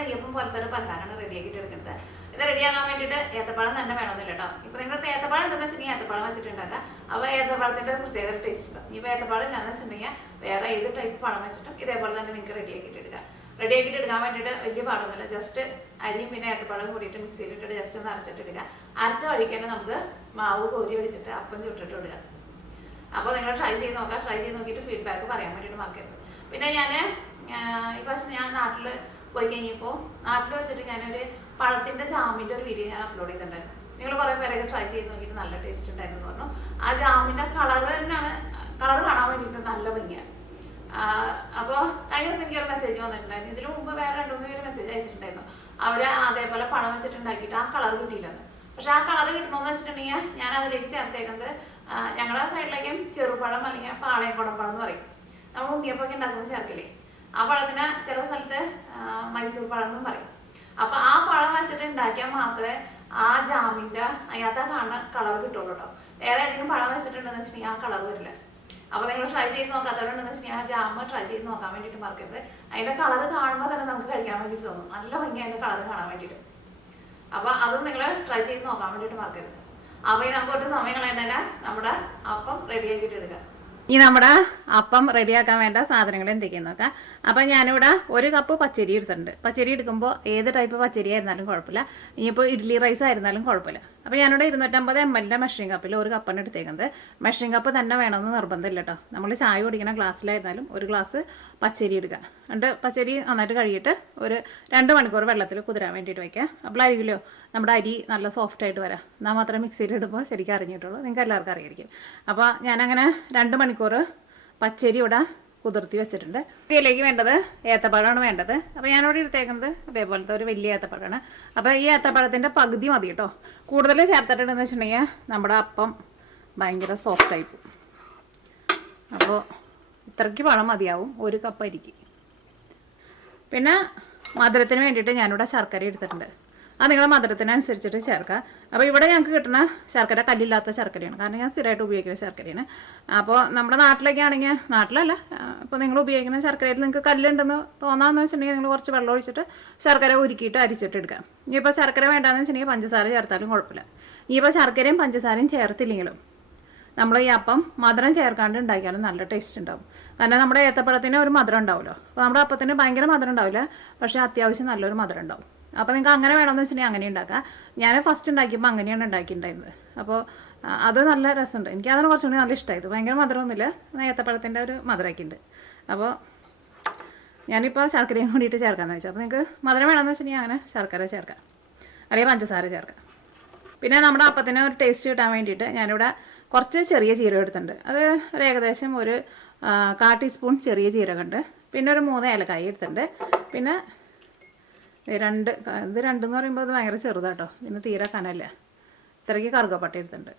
നെയ്യപ്പം പോലത്തെ ഒരു പലഹാരമാണ് റെഡിയാക്കിയിട്ട് എടുക്കുന്നത്. ഇത് റെഡിയാക്കാൻ വേണ്ടിയിട്ട് ഏത്തപ്പഴം തന്നെ വേണമെന്നില്ല കേട്ടോ. ഇപ്പോൾ നിങ്ങളുടെ ഏത്തപ്പഴം ഉണ്ടെന്ന് വെച്ചിട്ടുണ്ടെങ്കിൽ ഏത്തപ്പഴം വെച്ചിട്ടുണ്ടാക്കുക. അപ്പോൾ ഏത്തപ്പഴത്തിൻ്റെ പ്രത്യേക ഒരു ടേസ്റ്റ് ഉണ്ട്. ഇപ്പോൾ ഏത്തപ്പഴം ഇല്ലാന്ന് വെച്ചിട്ടുണ്ടെങ്കിൽ വേറെ ഏത് ടൈപ്പ് പഴം വെച്ചിട്ടും ഇതേപോലെ തന്നെ നിങ്ങൾക്ക് റെഡിയാക്കിയിട്ട് എടുക്കാം. റെഡിയാക്കിയിട്ട് എടുക്കാൻ വേണ്ടിയിട്ട് വലിയ പാടൊന്നുമില്ല. ജസ്റ്റ് അരിയും പിന്നെ ഏത്തപ്പഴം കൂടിയിട്ട് മിക്സിയിലിട്ടിട്ട് ജസ്റ്റ് ഒന്ന് അരച്ചിട്ട് എടുക്കുക. അരച്ച വഴിക്ക് നമുക്ക് മാവ് കോരി ഒഴിച്ചിട്ട് അപ്പം ചുട്ടിട്ട് ഇടുക. അപ്പോൾ നിങ്ങൾ ട്രൈ ചെയ്ത് നോക്കാം. ട്രൈ ചെയ്ത് നോക്കിയിട്ട് ഫീഡ്ബാക്ക് പറയാൻ വേണ്ടിയിട്ട് മറക്കരുത്. പിന്നെ ഞാൻ ഈ പക്ഷേ ഞാൻ നാട്ടിൽ പോയി കഴിഞ്ഞപ്പോൾ നാട്ടിൽ വെച്ചിട്ട് ഞാനൊരു പഴത്തിൻ്റെ ജാമിൻ്റെ ഒരു വീഡിയോ ഞാൻ അപ്ലോഡ് ചെയ്തിട്ടുണ്ടായിരുന്നു. നിങ്ങൾ കുറേ പേരൊക്കെ ട്രൈ ചെയ്ത് നോക്കിയിട്ട് നല്ല ടേസ്റ്റ് ഉണ്ടായിരുന്നു പറഞ്ഞു. ആ ജാമിൻ്റെ കളർ തന്നെയാണ്, കളർ കാണാൻ വേണ്ടിയിട്ട് നല്ല ഭംഗിയാണ്. അപ്പോൾ കഴിഞ്ഞ ദിവസം എനിക്ക് ഒരു മെസ്സേജ് വന്നിട്ടുണ്ടായിരുന്നു. ഇതിന് മുമ്പ് വേറെ 2-3 പേര് മെസ്സേജ് അയച്ചിട്ടുണ്ടായിരുന്നു. അവർ അതേപോലെ പഴം വെച്ചിട്ടുണ്ടാക്കിയിട്ട് ആ കളർ കിട്ടിയില്ലെന്ന്. പക്ഷെ ആ കളർ കിട്ടണമെന്ന് വെച്ചിട്ടുണ്ടെങ്കിൽ ഞാൻ അതിലേക്ക് ചേർത്തേക്കുന്നത് ഞങ്ങളുടെ സൈഡിലേക്കും ചെറുപഴം അല്ലെങ്കിൽ പാളയം കുടപ്പഴം എന്ന് പറയും. നമ്മൾ ഉണ്ണിയപ്പൊക്കെ ഉണ്ടാക്കുന്നത് ചേർക്കില്ലേ, ആ പഴത്തിന് ചില സ്ഥലത്ത് മൈസൂർ പഴം എന്നും പറയും. അപ്പൊ ആ പഴം വെച്ചിട്ട് ഉണ്ടാക്കിയാൽ മാത്രമേ ആ ജാമിൻ്റെ അതിനകത്ത് കാണുന്ന കളർ കിട്ടുള്ളൂ കേട്ടോ. വേറെ ഏതെങ്കിലും പഴം വെച്ചിട്ടുണ്ടെന്ന് വെച്ചിട്ടുണ്ടെങ്കിൽ ആ കളർ വരില്ല. അപ്പോൾ നിങ്ങൾ ട്രൈ ചെയ്ത് നോക്കാത്തവരുണ്ടെന്ന് വെച്ചിട്ടുണ്ടെങ്കിൽ ആ ജാമ് ട്രൈ ചെയ്ത് നോക്കാൻ വേണ്ടിയിട്ട് മറക്കരുത്. അതിൻ്റെ കളർ കാണുമ്പോൾ തന്നെ നമുക്ക് കഴിക്കാൻ വേണ്ടിയിട്ട് തോന്നും. നല്ല ഭംഗി അതിൻ്റെ കളർ കാണാൻ വേണ്ടിയിട്ട്. അപ്പോൾ അതും നിങ്ങൾ ട്രൈ ചെയ്ത് നോക്കാൻ വേണ്ടിയിട്ട് മറക്കരുത്. അപ്പോൾ ഈ നമുക്ക് ഒട്ടും സമയം കളയണ്ട, നമ്മുടെ അപ്പം റെഡിയാക്കിയിട്ട് എടുക്കാം. ഈ നമ്മുടെ അപ്പം റെഡിയാക്കാൻ വേണ്ട സാധനങ്ങൾ എന്തൊക്കെയാന്ന് നോക്കാം. അപ്പം ഞാനിവിടെ 1 കപ്പ് പച്ചരി എടുത്തിട്ടുണ്ട്. പച്ചരി എടുക്കുമ്പോൾ ഏത് ടൈപ്പ് പച്ചരി ആയിരുന്നാലും കുഴപ്പമില്ല. ഇനിയിപ്പോൾ ഇഡ്ഡലി റൈസ് ആയിരുന്നാലും കുഴപ്പമില്ല. അപ്പോൾ ഞാനിവിടെ 250 ml മെഷറിംഗ് കപ്പിൽ 1 കപ്പാണ് എടുത്തേക്കുന്നത്. മെഷറിംഗ് കപ്പ് തന്നെ വേണമെന്ന് നിർബന്ധമില്ല കേട്ടോ. നമ്മൾ ചായ കുടിക്കുന്ന ഗ്ലാസ്സിലായിരുന്നാലും 1 ഗ്ലാസ് പച്ചരി എടുക്കുക. എന്നിട്ട് പച്ചരി നന്നായിട്ട് കഴുകിയിട്ട് ഒരു 2 മണിക്കൂർ വെള്ളത്തിൽ കുതിരാൻ വേണ്ടിയിട്ട് വയ്ക്കുക. അപ്പോഴായിരിക്കുമല്ലോ നമ്മുടെ അരി നല്ല സോഫ്റ്റായിട്ട് വരാം. എന്നാൽ മാത്രമേ മിക്സിയിലിടുമ്പോൾ ശരിക്കും അറിഞ്ഞിട്ടുള്ളൂ. നിങ്ങൾക്ക് എല്ലാവർക്കും അറിയായിരിക്കും. അപ്പോൾ ഞാനങ്ങനെ 2 മണിക്കൂർ പച്ചരി ഇവിടെ കുതിർത്തി വെച്ചിട്ടുണ്ട്. ഇതിലേക്ക് വേണ്ടത് ഏത്തപ്പഴമാണ് വേണ്ടത്. അപ്പോൾ ഞാനിവിടെ എടുത്തേക്കുന്നത് അതേപോലത്തെ ഒരു വലിയ ഏത്തപ്പഴമാണ്. അപ്പോൾ ഈ ഏത്തപ്പഴത്തിൻ്റെ പകുതി മതി കേട്ടോ. കൂടുതൽ ചേർത്തിട്ടുണ്ടെന്ന് വെച്ചിട്ടുണ്ടെങ്കിൽ നമ്മുടെ അപ്പം ഭയങ്കര സോഫ്റ്റായി പോകും. അപ്പോൾ ഇത്രയ്ക്ക് പഴം മതിയാവും 1 കപ്പ് അരിക്ക്. പിന്നെ മധുരത്തിന് വേണ്ടിയിട്ട് ഞാനിവിടെ ശർക്കര എടുത്തിട്ടുണ്ട്. അത് നിങ്ങളുടെ മധുരത്തിനനുസരിച്ചിട്ട് ചേർക്കുക. അപ്പോൾ ഇവിടെ ഞങ്ങൾക്ക് കിട്ടുന്ന ശർക്കര കല്ലില്ലാത്ത ശർക്കരയാണ്. കാരണം ഞാൻ സ്ഥിരമായിട്ട് ഉപയോഗിക്കുന്ന ശർക്കരയാണ്. അപ്പോൾ നമ്മുടെ നാട്ടിലൊക്കെ ആണെങ്കിൽ, നാട്ടിലല്ല, ഇപ്പോൾ നിങ്ങൾ ഉപയോഗിക്കുന്ന ശർക്കരയിൽ നിങ്ങൾക്ക് കല്ലുണ്ടെന്ന് തോന്നാമെന്ന് വെച്ചിട്ടുണ്ടെങ്കിൽ നിങ്ങൾ കുറച്ച് വെള്ളം ഒഴിച്ചിട്ട് ശർക്കര ഉരുക്കിയിട്ട് അരിച്ചിട്ട് എടുക്കാം. ഇനിയിപ്പോൾ ശർക്കര വേണ്ടാന്ന് വെച്ചിട്ടുണ്ടെങ്കിൽ പഞ്ചസാര ചേർത്താലും കുഴപ്പമില്ല. ഇനിയിപ്പോൾ ശർക്കരയും പഞ്ചസാരയും ചേർത്തില്ലെങ്കിലും നമ്മൾ ഈ അപ്പം മധുരം ചേർക്കാണ്ട് ഉണ്ടാക്കിയാലും നല്ല ടേസ്റ്റ് ഉണ്ടാവും. കാരണം നമ്മുടെ ഏത്തപ്പഴത്തിന് ഒരു മധുരം ഉണ്ടാവുമല്ലോ. അപ്പോൾ നമ്മുടെ അപ്പത്തിന് ഭയങ്കര മധുരം ഉണ്ടാവില്ല, പക്ഷേ അത്യാവശ്യം നല്ലൊരു മധുരം ഉണ്ടാവും. അപ്പോൾ നിങ്ങൾക്ക് അങ്ങനെ വേണമെന്ന് വെച്ചിട്ടുണ്ടെങ്കിൽ അങ്ങനെ ഉണ്ടാക്കാം. ഞാൻ ഫസ്റ്റ് ഉണ്ടാക്കിയപ്പോൾ അങ്ങനെയാണ് ഉണ്ടാക്കിയിട്ടുണ്ടായിരുന്നത്. അപ്പോൾ അത് നല്ല രസമുണ്ട്. എനിക്ക് അതിന് കുറച്ചുകൂടി നല്ല ഇഷ്ടമായത്. ഭയങ്കര മധുരമൊന്നുമില്ല, ഏത്തപ്പഴത്തിൻ്റെ ഒരു മധുരമൊക്കെ ഉണ്ട്. അപ്പോൾ ഞാനിപ്പോൾ ശർക്കരയും കൂടിയിട്ട് ചേർക്കാമെന്ന് വെച്ചാൽ, അപ്പോൾ നിങ്ങൾക്ക് മധുരം വേണമെന്ന് വെച്ചിട്ടുണ്ടെങ്കിൽ അങ്ങനെ ശർക്കര ചേർക്കാം, അല്ലെങ്കിൽ പഞ്ചസാര ചേർക്കാം. പിന്നെ നമ്മുടെ അപ്പത്തിന് ഒരു ടേസ്റ്റ് കിട്ടാൻ വേണ്ടിയിട്ട് ഞാനിവിടെ കുറച്ച് ചെറിയ ജീരകം എടുത്തിട്ടുണ്ട്. അത് ഒരു ഏകദേശം ഒരു 1/4 ടീസ്പൂൺ ചെറിയ ജീരകമുണ്ട്. പിന്നെ ഒരു 3 ഏലക്കായ എടുത്തിട്ടുണ്ട്. പിന്നെ ഇത് 2 എന്ന് പറയുമ്പോൾ അത് ഭയങ്കര ചെറുതാട്ടോ, ഇതിന് തീരെ കനല്ല. ഇത്രയ്ക്ക് കറുകപ്പട്ട എടുത്തിട്ടുണ്ട്.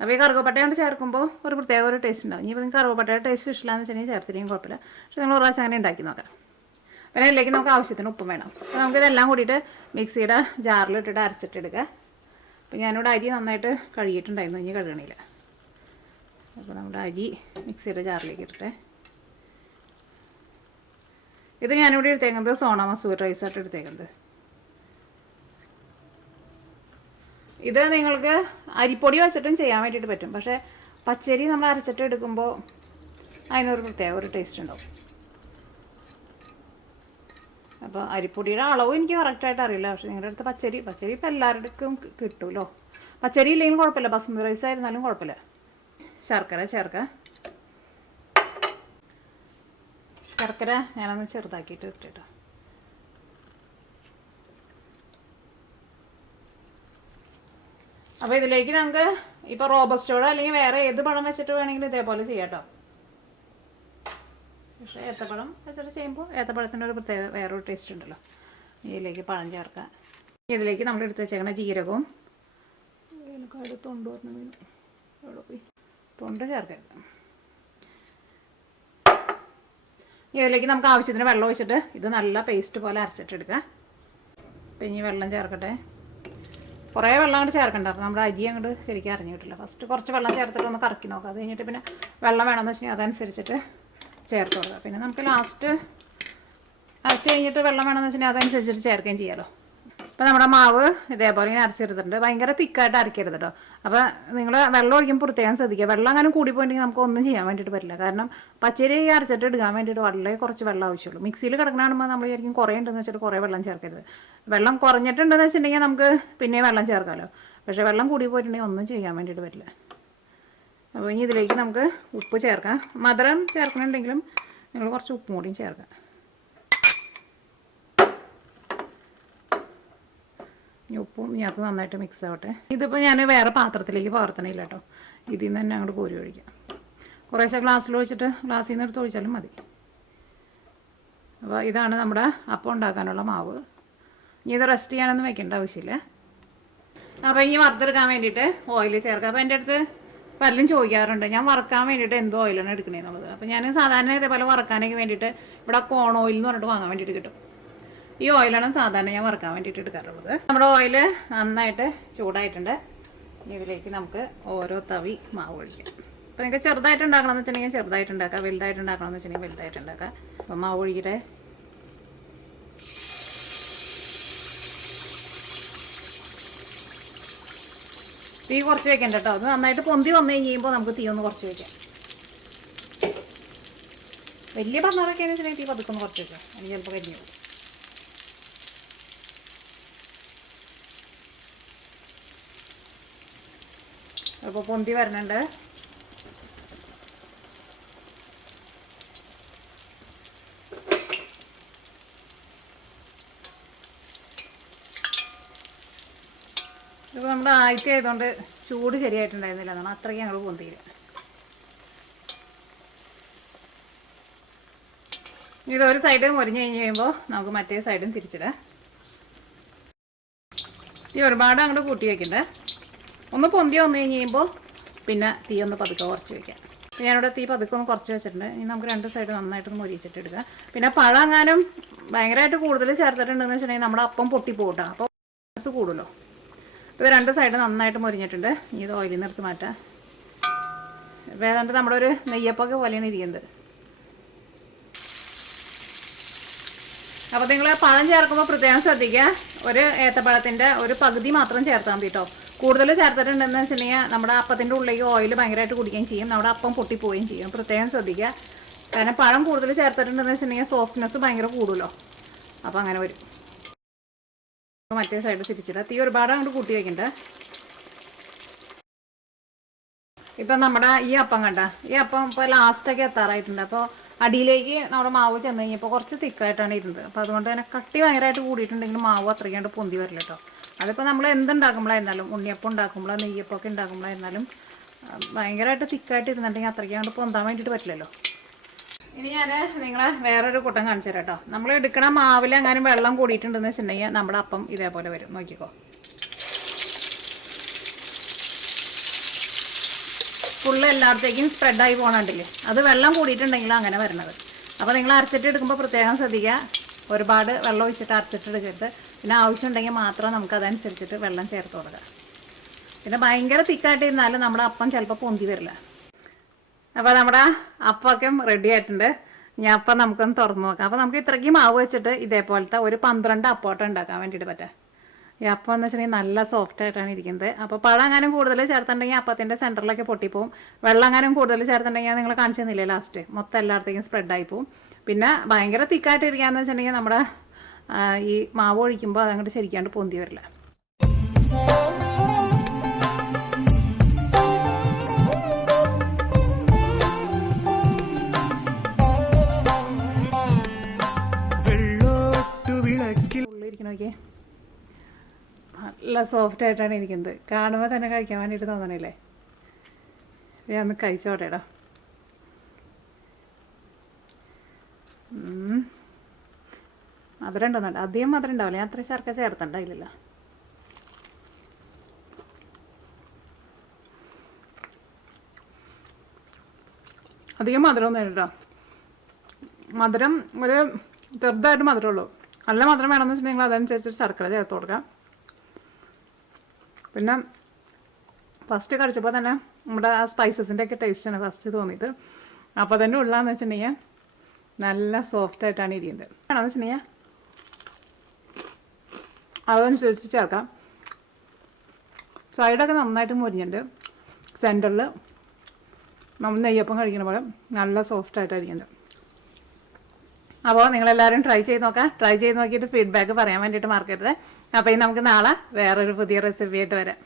അപ്പോൾ ഈ കറുകപ്പട്ട ചേർക്കുമ്പോൾ ഒരു പ്രത്യേക ഒരു ടേസ്റ്റ് ഉണ്ടാവും. ഇനിയിപ്പോൾ നിങ്ങൾക്ക് കറുകപ്പട്ടയുടെ ടേസ്റ്റ് ഇഷ്ടമില്ലാന്ന് വെച്ചിട്ടുണ്ടെങ്കിൽ ചേർത്തില്ലെങ്കിൽ കുഴപ്പമില്ല. പക്ഷേ നിങ്ങൾ ഒരു പ്രാവശ്യം അങ്ങനെ ഉണ്ടാക്കി നോക്കാം. പിന്നെ ഇതിലേക്ക് നമുക്ക് ആവശ്യത്തിന് ഉപ്പും വേണം. അപ്പോൾ നമുക്കിതെല്ലാം കൂടിയിട്ട് മിക്സിയുടെ ജാറിലിട്ടിട്ട് അരച്ചിട്ടെടുക്കുക. അപ്പോൾ ഞാനിവിടെ അരി നന്നായിട്ട് കഴുകിയിട്ടുണ്ടായിരുന്നു, ഇനി കഴുകണില്ല. അപ്പോൾ നമ്മുടെ അരി മിക്സിയുടെ ജാറിലേക്ക് ഇട്ടിട്ട്, ഇത് ഞാനിവിടെ എടുത്തേക്കുന്നത് സോണ മസൂർ റൈസായിട്ട് എടുത്തേക്കുന്നത്. ഇത് നിങ്ങൾക്ക് അരിപ്പൊടി വെച്ചിട്ടും ചെയ്യാൻ വേണ്ടിയിട്ട് പറ്റും. പക്ഷേ പച്ചരി നമ്മൾ അരച്ചിട്ട് എടുക്കുമ്പോൾ അതിനൊരു പ്രത്യേക ഒരു ടേസ്റ്റ് ഉണ്ടാവും. അപ്പോൾ അരിപ്പൊടിയുടെ അളവ് എനിക്ക് കറക്റ്റായിട്ട് അറിയില്ല. പക്ഷേ നിങ്ങളുടെ അടുത്ത് പച്ചരി ഇപ്പോൾ എല്ലാവർക്കും കിട്ടുമല്ലോ. പച്ചരി ഇല്ലെങ്കിലും കുഴപ്പമില്ല, ബസ്മതി റൈസ് ആയിരുന്നാലും കുഴപ്പമില്ല. ശർക്കര ചേർക്കുക. ശർക്കര ഞാനൊന്ന് ചെറുതാക്കിയിട്ട് ഇട്ടിട്ടോ. അപ്പോൾ ഇതിലേക്ക് നമുക്ക് ഇപ്പോൾ റോബസ്റ്റോടോ അല്ലെങ്കിൽ വേറെ ഏത് പഴം വെച്ചിട്ട് വേണമെങ്കിലും ഇതേപോലെ ചെയ്യാം കേട്ടോ. പക്ഷേ ഏത്തപ്പഴം വെച്ചിട്ട് ചെയ്യുമ്പോൾ ഏത്തപ്പഴത്തിൻ്റെ ഒരു പ്രത്യേക വേറൊരു ടേസ്റ്റ് ഉണ്ടല്ലോ. ഇതിലേക്ക് പഴം ചേർക്കാം. ഇതിലേക്ക് നമ്മൾ എടുത്ത് വെച്ചേക്കണ ജീരകവും തൊണ്ട് ചേർക്കാം. ഇതിലേക്ക് നമുക്ക് ആവശ്യത്തിന് വെള്ളം ഒഴിച്ചിട്ട് ഇത് നല്ല പേസ്റ്റ് പോലെ അരച്ചിട്ടെടുക്കുക. അപ്പം ഇനി വെള്ളം ചേർക്കട്ടെ. കുറേ വെള്ളം അങ്ങോട്ട് ചേർക്കണ്ട, നമ്മുടെ അരി അങ്ങോട്ട് ശരിക്കും അറിഞ്ഞു കിട്ടില്ല. ഫസ്റ്റ് കുറച്ച് വെള്ളം ചേർത്തിട്ട് ഒന്ന് കറക്കി നോക്കാം. അത് കഴിഞ്ഞിട്ട് പിന്നെ വെള്ളം വേണമെന്ന് വെച്ചാൽ അതനുസരിച്ചിട്ട് ചേർത്ത് കൊടുക്കുക. പിന്നെ നമുക്ക് ലാസ്റ്റ് അരച്ച് കഴിഞ്ഞിട്ട് വെള്ളം വേണമെന്ന് വെച്ചിട്ടുണ്ടെങ്കിൽ അതനുസരിച്ചിട്ട് ചേർക്കുകയും ചെയ്യാമല്ലോ. അപ്പോൾ നമ്മുടെ മാവ് ഇതേപോലെ ഇങ്ങനെ അരച്ചെടുത്തിട്ടുണ്ട്. ഭയങ്കര തിക്കായിട്ട് അരക്കരുത് കേട്ടോ. അപ്പോൾ നിങ്ങൾ വെള്ളം ഒഴിക്കുമ്പോൾ പ്രത്യേകം ശ്രദ്ധിക്കുക. വെള്ളം അങ്ങനെ കൂടിപ്പോയിട്ടുണ്ടെങ്കിൽ നമുക്ക് ഒന്നും ചെയ്യാൻ വേണ്ടിയിട്ട് പറ്റില്ല. കാരണം പച്ചരി അരച്ചിട്ട് എടുക്കാൻ വേണ്ടിയിട്ട് വളരെ കുറച്ച് വെള്ളം ആവശ്യമുള്ളൂ. മിക്സിയിൽ കിടക്കണാകുമ്പോൾ നമ്മൾ വിചാരിക്കും കുറേ ഉണ്ടെന്ന് വെച്ചിട്ട് കുറേ വെള്ളം ചേർക്കരുത്. വെള്ളം കുറഞ്ഞിട്ടുണ്ടെന്ന് വെച്ചിട്ടുണ്ടെങ്കിൽ നമുക്ക് പിന്നെ വെള്ളം ചേർക്കാമല്ലോ. പക്ഷേ വെള്ളം കൂടി പോയിട്ടുണ്ടെങ്കിൽ ഒന്നും ചെയ്യാൻ വേണ്ടിയിട്ട് പറ്റില്ല. അപ്പോൾ ഇനി ഇതിലേക്ക് നമുക്ക് ഉപ്പ് ചേർക്കാം. മധുരം ചേർക്കണമെന്നുണ്ടെങ്കിലും നിങ്ങൾ കുറച്ച് ഉപ്പും കൂടിയും ചേർക്കാം. ഉപ്പും ഇതിനകത്ത് നന്നായിട്ട് മിക്സ് ആവട്ടെ. ഇതിപ്പോൾ ഞാൻ വേറെ പാത്രത്തിലേക്ക് പകർത്തണില്ല കേട്ടോ. ഇതിൽ നിന്ന് തന്നെ അങ്ങോട്ട് കോരി ഒഴിക്കാം. കുറേശ്ശെ ഗ്ലാസ്സിൽ ഒഴിച്ചിട്ട് ഗ്ലാസ്സിൽ നിന്ന് എടുത്ത് ഒഴിച്ചാലും മതി. അപ്പോൾ ഇതാണ് നമ്മുടെ അപ്പം ഉണ്ടാക്കാനുള്ള മാവ്. ഇനി ഇത് റെസ്റ്റ് ചെയ്യാനൊന്നും വെക്കേണ്ട ആവശ്യമില്ല. അപ്പോൾ ഇനി വറുത്തെടുക്കാൻ വേണ്ടിയിട്ട് ഓയിൽ ചേർക്കാം. അപ്പോൾ എൻ്റെ അടുത്ത് പലരും ചോദിക്കാറുണ്ട് ഞാൻ വറക്കാൻ വേണ്ടിയിട്ട് എന്തോ ഓയിലാണ് എടുക്കണേന്നുള്ളത്. അപ്പോൾ ഞാൻ സാധാരണ ഇതേപോലെ വറക്കാനൊക്കെ വേണ്ടിയിട്ട് ഇവിടെ കോൺ ഓയിൽ എന്ന് പറഞ്ഞിട്ട് വാങ്ങാൻ വേണ്ടിയിട്ട് കിട്ടും. ഈ ഓയിലാണ് സാധാരണ ഞാൻ വറക്കാൻ വേണ്ടിയിട്ട് എടുക്കാറുള്ളത്. നമ്മുടെ ഓയിൽ നന്നായിട്ട് ചൂടായിട്ടുണ്ട്. ഇതിലേക്ക് നമുക്ക് ഓരോ തവി മാവ് ഒഴിക്കാം. അപ്പോൾ നിങ്ങൾക്ക് ചെറുതായിട്ട് ഉണ്ടാക്കണമെന്ന് വെച്ചിട്ടുണ്ടെങ്കിൽ ചെറുതായിട്ട് ഉണ്ടാക്കാം, വലുതായിട്ട് ഉണ്ടാക്കണമെന്ന് വെച്ചിട്ടുണ്ടെങ്കിൽ വലുതായിട്ട് ഉണ്ടാക്കാം. അപ്പോൾ മാവ് ഒഴിക്കട്ടെ. തീ കുറച്ച് വെക്കണ്ട കേട്ടോ. അത് നന്നായിട്ട് പൊന്തി വന്നു കഴിയുമ്പോൾ നമുക്ക് തീ ഒന്ന് കുറച്ച് വയ്ക്കാം. വലിയ പറഞ്ഞതൊക്കെയാണെന്ന് വെച്ചിട്ടുണ്ടെങ്കിൽ തീ പതുക്കൊന്ന് കുറച്ച് വയ്ക്കാം. എനിക്ക് ചിലപ്പോൾ കരിഞ്ഞു പോകും. അപ്പോൾ പൊന്തി വരണുണ്ട്. ഇപ്പോൾ നമ്മുടെ ആദ്യത്തെ ആയതുകൊണ്ട് ചൂട് ശരിയായിട്ടുണ്ടായിരുന്നില്ല എന്നാണ് അത്രയ്ക്ക് ഞങ്ങൾ പൊന്തിയില്ല. ഇതൊരു സൈഡ് മുരിഞ്ഞ് കഴിഞ്ഞ് കഴിയുമ്പോൾ നമുക്ക് മറ്റേ സൈഡും തിരിച്ചിടാം. ഈ ഒരുപാട് അങ്ങോട്ട് കൂട്ടി വയ്ക്കണ്ടേ. ഒന്ന് പൊന്തി വന്നു കഴിഞ്ഞ് കഴിയുമ്പോൾ പിന്നെ തീ ഒന്ന് പതുക്കെ കുറച്ച് വയ്ക്കാം. അപ്പോൾ ഞാനിവിടെ തീ പതുക്കെ ഒന്ന് കുറച്ച് വെച്ചിട്ടുണ്ട്. ഇനി നമുക്ക് രണ്ട് സൈഡ് നന്നായിട്ടൊന്ന് മൊരിച്ചിട്ട് എടുക്കുക. പിന്നെ പഴം എങ്ങാനും ഭയങ്കരമായിട്ട് കൂടുതൽ ചേർത്തിട്ടുണ്ടെന്ന് വെച്ചിട്ടുണ്ടെങ്കിൽ നമ്മുടെ അപ്പം പൊട്ടിപ്പോട്ടാ. അപ്പോൾ ഗ്യാസ് കൂടുമല്ലോ. ഇത് രണ്ട് സൈഡ് നന്നായിട്ട് മൊരിഞ്ഞിട്ടുണ്ട്. ഇത് ഓയിലിൽ നിന്ന് എടുത്ത് മാറ്റാം. വേദാണ്ട് നമ്മുടെ ഒരു നെയ്യപ്പൊക്കെ പോലെയാണ് ഇരിക്കുന്നത്. അപ്പോൾ നിങ്ങൾ പഴം ചേർക്കുമ്പോൾ പ്രത്യേകം ശ്രദ്ധിക്കുക. ഒരു ഏത്തപ്പഴത്തിൻ്റെ ഒരു പകുതി മാത്രം ചേർത്താൽ മതി കേട്ടോ. കൂടുതൽ ചേർത്തിട്ടുണ്ടെന്ന് വെച്ചിട്ടുണ്ടെങ്കിൽ നമ്മുടെ അപ്പത്തിൻ്റെ ഉള്ളിലേക്ക് ഓയിൽ ഭയങ്കരമായിട്ട് കുടിക്കുകയും ചെയ്യും, നമ്മുടെ അപ്പം പൊട്ടിപ്പോവുകയും ചെയ്യും. പ്രത്യേകം ശ്രദ്ധിക്കുക. കാരണം പഴം കൂടുതൽ ചേർത്തിട്ടുണ്ടെന്ന് വെച്ചിട്ടുണ്ടെങ്കിൽ സോഫ്റ്റ്നെസ് ഭയങ്കര കൂടുമല്ലോ. അപ്പോൾ അങ്ങനെ വരും. മറ്റേ സൈഡ് തിരിച്ചിടുക. തീ ഒരുപാട് അങ്ങോട്ട് കൂട്ടി വയ്ക്കണ്ട. ഇപ്പം നമ്മുടെ ഈ അപ്പം കണ്ട, ഈ അപ്പം ഇപ്പോൾ ലാസ്റ്റൊക്കെ എത്താറായിട്ടുണ്ട്. അപ്പോൾ അടിയിലേക്ക് നമ്മുടെ മാവ് ചെന്ന് കഴിഞ്ഞപ്പോൾ കുറച്ച് തിക്കായിട്ടാണ് ഇരുന്നത്. അപ്പോൾ അതുകൊണ്ട് തന്നെ കട്ടി ഭയങ്കരമായിട്ട് കൂടിയിട്ടുണ്ടെങ്കിൽ മാവ് അത്രയ്ക്കാണ്ട് പൊന്തി വരില്ല കേട്ടോ. അതിപ്പോൾ നമ്മൾ എന്തുണ്ടാക്കുമ്പോഴായിരുന്നാലും, ഉണ്ണിയപ്പം ഉണ്ടാക്കുമ്പോഴോ നെയ്യപ്പമൊക്കെ ഉണ്ടാക്കുമ്പോഴായിരുന്നാലും ഭയങ്കരമായിട്ട് തിക്കായിട്ട് ഇരുന്നിട്ടുണ്ടെങ്കിൽ അത്രയ്ക്കാണ്ട് പൊന്താൻ വേണ്ടിയിട്ട് പറ്റില്ലല്ലോ. ഇനി ഞാൻ നിങ്ങളെ വേറൊരു കൂട്ടം കാണിച്ചു തരാം കേട്ടോ. നമ്മൾ എടുക്കണ മാവിൽ എങ്ങാനും വെള്ളം കൂടിയിട്ടുണ്ടെന്ന് വെച്ചിട്ടുണ്ടെങ്കിൽ നമ്മുടെ അപ്പം ഇതേപോലെ വരും. നോക്കിക്കോ, ഫുള്ള് എല്ലായിടത്തേക്കും സ്പ്രെഡായി പോകണുണ്ടില്ലേ. അത് വെള്ളം കൂടിയിട്ടുണ്ടെങ്കിൽ അങ്ങനെ വരണത്. അപ്പോൾ നിങ്ങൾ അരച്ചിട്ട് എടുക്കുമ്പോൾ പ്രത്യേകം ശ്രദ്ധിക്കുക. ഒരുപാട് വെള്ളം ഒഴിച്ചിട്ട് അരച്ചിട്ട് എടുക്കരുത്. പിന്നെ ആവശ്യമുണ്ടെങ്കിൽ മാത്രം നമുക്ക് അതനുസരിച്ചിട്ട് വെള്ളം ചേർത്ത് കൊടുക്കുക. പിന്നെ ഭയങ്കര തിക്കായിട്ടിരുന്നാലും നമ്മുടെ അപ്പം ചിലപ്പോൾ പൊന്തി വരില്ല. അപ്പോൾ നമ്മുടെ അപ്പമൊക്കെ റെഡി ആയിട്ടുണ്ട്. ഞാൻ അപ്പം നമുക്കൊന്ന് തുറന്ന് നോക്കാം. അപ്പോൾ നമുക്ക് ഇത്രയ്ക്ക് മാവ് വെച്ചിട്ട് ഇതേപോലത്തെ ഒരു 12 അപ്പമോട്ടം ഉണ്ടാക്കാൻ വേണ്ടിയിട്ട് പറ്റുക. ഈ അപ്പം എന്ന് വെച്ചിട്ടുണ്ടെങ്കിൽ നല്ല സോഫ്റ്റ് ആയിട്ടാണ് ഇരിക്കുന്നത്. അപ്പോൾ പഴം എങ്ങാനും കൂടുതൽ ചേർത്തിട്ടുണ്ടെങ്കിൽ അപ്പത്തിൻ്റെ സെൻറ്ററിലൊക്കെ പൊട്ടിപ്പോവും. വെള്ളം എങ്ങാനും കൂടുതൽ ചേർത്തിട്ടുണ്ടെങ്കിൽ നിങ്ങൾ കാണിച്ചു തന്നില്ലേ ലാസ്റ്റ്, മൊത്തം എല്ലായിടത്തേക്കും സ്പ്രെഡായി പോവും. പിന്നെ ഭയങ്കര തിക്കായിട്ട് ഇരിക്കുകയെന്ന് വെച്ചിട്ടുണ്ടെങ്കിൽ നമ്മുടെ ഈ മാവ് ഒഴിക്കുമ്പോൾ അതങ്ങോട്ട് ശരിക്കാണ്ട് പൊന്തി വരില്ല. നോക്കിയേ, നല്ല സോഫ്റ്റ് ആയിട്ടാണ് ഇരിക്കുന്നത്. കാണുമ്പോൾ തന്നെ കഴിക്കാൻ വേണ്ടിയിട്ട് തോന്നണില്ലേ. ഞാൻ ഒന്ന് കഴിച്ചോട്ടേടാ. മധുരം ഉണ്ടോന്നുണ്ട്. അധികം മധുരം ഉണ്ടാവില്ല. ഞാൻ അത്ര ശർക്കര ചേർത്തണ്ടായില്ല. അധികം മധുരമൊന്നും കേട്ടോ. മധുരം ഒരു ചെറുതായിട്ട് മധുരമുള്ളൂ. നല്ല മധുരം വേണമെന്ന് വെച്ചിട്ടുണ്ടെങ്കിൽ അതനുസരിച്ച് ശർക്കര ചേർത്ത് കൊടുക്കാം. പിന്നെ ഫസ്റ്റ് കഴിച്ചപ്പോൾ തന്നെ നമ്മുടെ ആ സ്പൈസസിൻ്റെ ഒക്കെ ടേസ്റ്റാണ് ഫസ്റ്റ് തോന്നിയത്. അപ്പോൾ തന്നെ ഉള്ളതെന്ന് വെച്ചിട്ടുണ്ടെങ്കിൽ നല്ല സോഫ്റ്റായിട്ടാണ് ഇരിക്കുന്നത്. ആണെന്ന് വെച്ചിട്ടുണ്ടെങ്കിൽ അതനുസരിച്ച് ചേർക്കാം. സൈഡൊക്കെ നന്നായിട്ട് മുരിഞ്ഞിട്ടുണ്ട്. സെൻറ്ററിൽ നമ്മൾ നെയ്യപ്പം കഴിക്കുന്ന പോലെ നല്ല സോഫ്റ്റായിട്ടായിരിക്കുന്നത്. അപ്പോൾ നിങ്ങളെല്ലാവരും ട്രൈ ചെയ്ത് നോക്കാം. ട്രൈ ചെയ്ത് നോക്കിയിട്ട് ഫീഡ്ബാക്ക് പറയാൻ വേണ്ടിയിട്ട് മറക്കരുത്. അപ്പോൾ ഇനി നമുക്ക് നാളെ വേറൊരു പുതിയ റെസിപ്പി ആയിട്ട് വരാം.